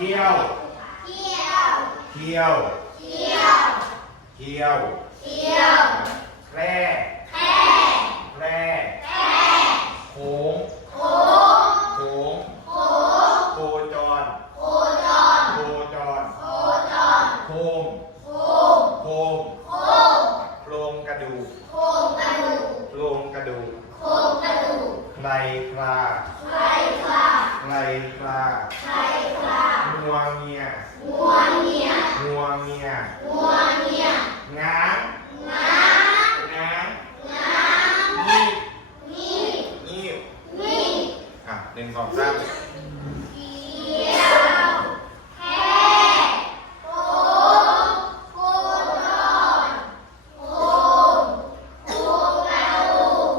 ที่ยวเที่ยวเที่ยวเที่ยวเที่ยวเที่ยวแพร่แพร่แพร่แพร่โขงโค้งโขงโค้งโคจรโคจรโคจรโคจรโคมโค้งโคมโค้งโครงกระดูกโค้งกระดูกโครงกระดูกโค้งกระดูกใครคลาใครคลา ใครคลาใครคลางัวเมียงัวเมียงัวเมียงัวเมียง้างน้ง้างำน้งีบำนี่งีบนี่อะหนึ่งสองสาม เที่ยวแพร่โค้งโคจรโค้งโค้งกระดูก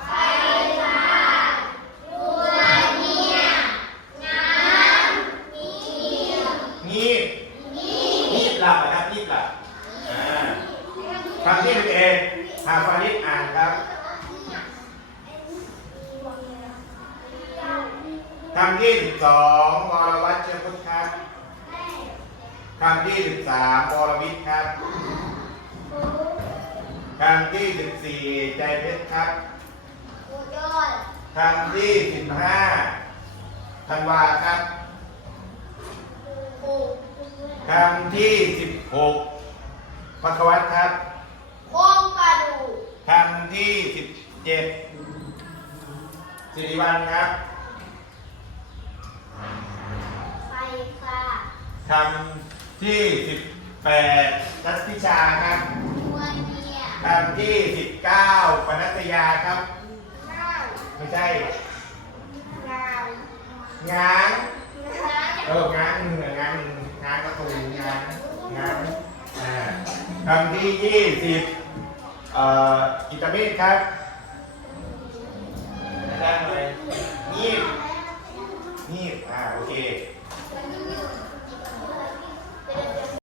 ใครคลางัวเมียน้ำนี่ งีบ นี่ งีบหลับนะครับงีบหลับอ่า คำที่สิบเอ็ดหาฟานิดอ่านครับคำที่สิบสองวรวัชเชพุทธครับคำที่สิบสามวรวิทย์ครับคำที่สิบสี่ใจเพชรครับคำที่สิบห้าธันวาครับคำที่สิบหก พักวัตครับโค้งกระดูกคำที่สิบเจ็ดสิริวัลครับใครคลาคำที่สิบแปดนัทธิชาครับงัวเมียคำที่สิบเก้าปนัสยาครับ น้ำไม่ใช่น้ำง้างน้ำ เออง้างมือง้างมือง้างประตูง้างง้างอ่า คำที่ยี่สิบเอ่อกิตาเมตครับได้เลยงีบงีบอ่าโอเค